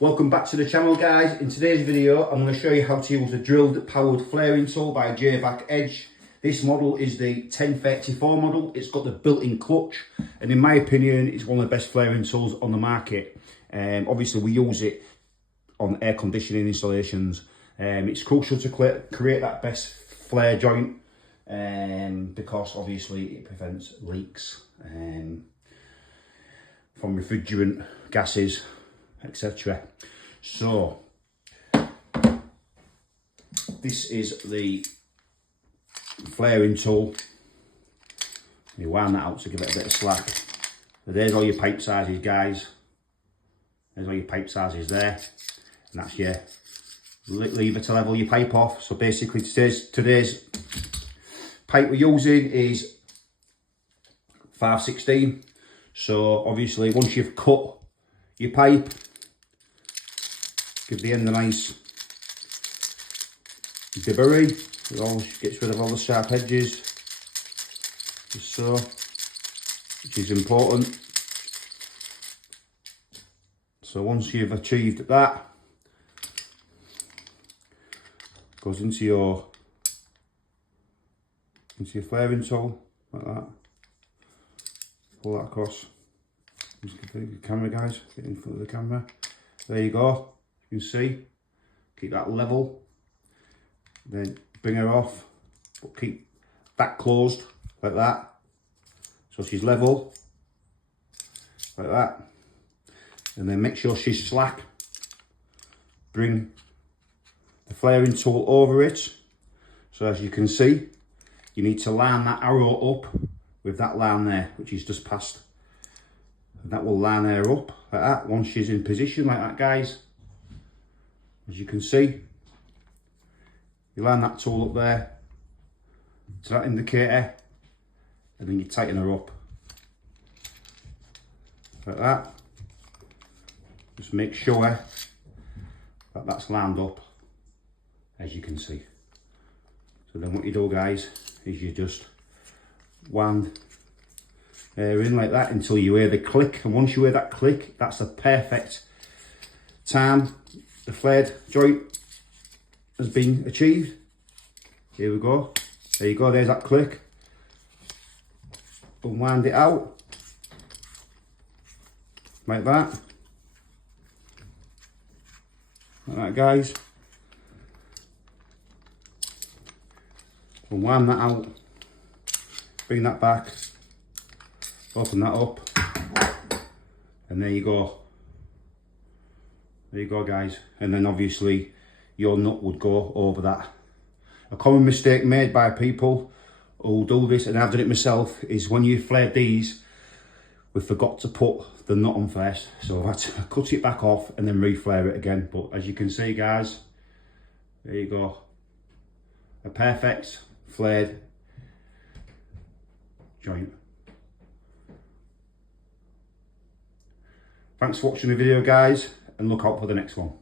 Welcome back to the channel, guys. In today's video I'm going to show you how to use a drilled powered flaring tool by JVac Edge. This model is the 1034 model. It's got the built-in clutch, and in my opinion it's one of the best flaring tools on the market. Obviously we use it on air conditioning installations. It's crucial to create that best flare joint because obviously it prevents leaks from refrigerant gases, etc. So this is the flaring tool. You wind that out to give it a bit of slack. So there's all your pipe sizes, guys. There's all your pipe sizes there, and that's your lever to level your pipe off. So basically today's pipe we're using is 5/16. So obviously once you've cut your pipe, give the end a nice debris. It always gets rid of all the sharp edges, just so, which is important. So once you've achieved that, it goes into your flaring tool like that. Pull that across. Just get the camera, guys, get in front of the camera. There you go. You can see. Keep that level. Then bring her off, but keep that closed like that. So she's level like that. And then make sure she's slack. Bring the flaring tool over it. So as you can see, you need to line that arrow up with that line there, which is just past. And that will line her up like that once she's in position like that, guys. As you can see, you line that tool up there to that indicator, and then you tighten her up like that. Just make sure that that's lined up, as you can see. So then what you do, guys, is you just wind her in like that until you hear the click, and once you hear that click, that's the perfect time the flared joint has been achieved. Here we go. There you go, there's that click. Unwind it out like that. Like that, guys. Unwind that out. Bring that back. Open that up. And there you go. There you go, guys. And then obviously your nut would go over that. A common mistake made by people who do this, and I've done it myself, is when you flare these, we forgot to put the nut on first. So I've had to cut it back off and then re-flare it again. But as you can see, guys, there you go. A perfect flared joint. Thanks for watching the video, guys, and look out for the next one.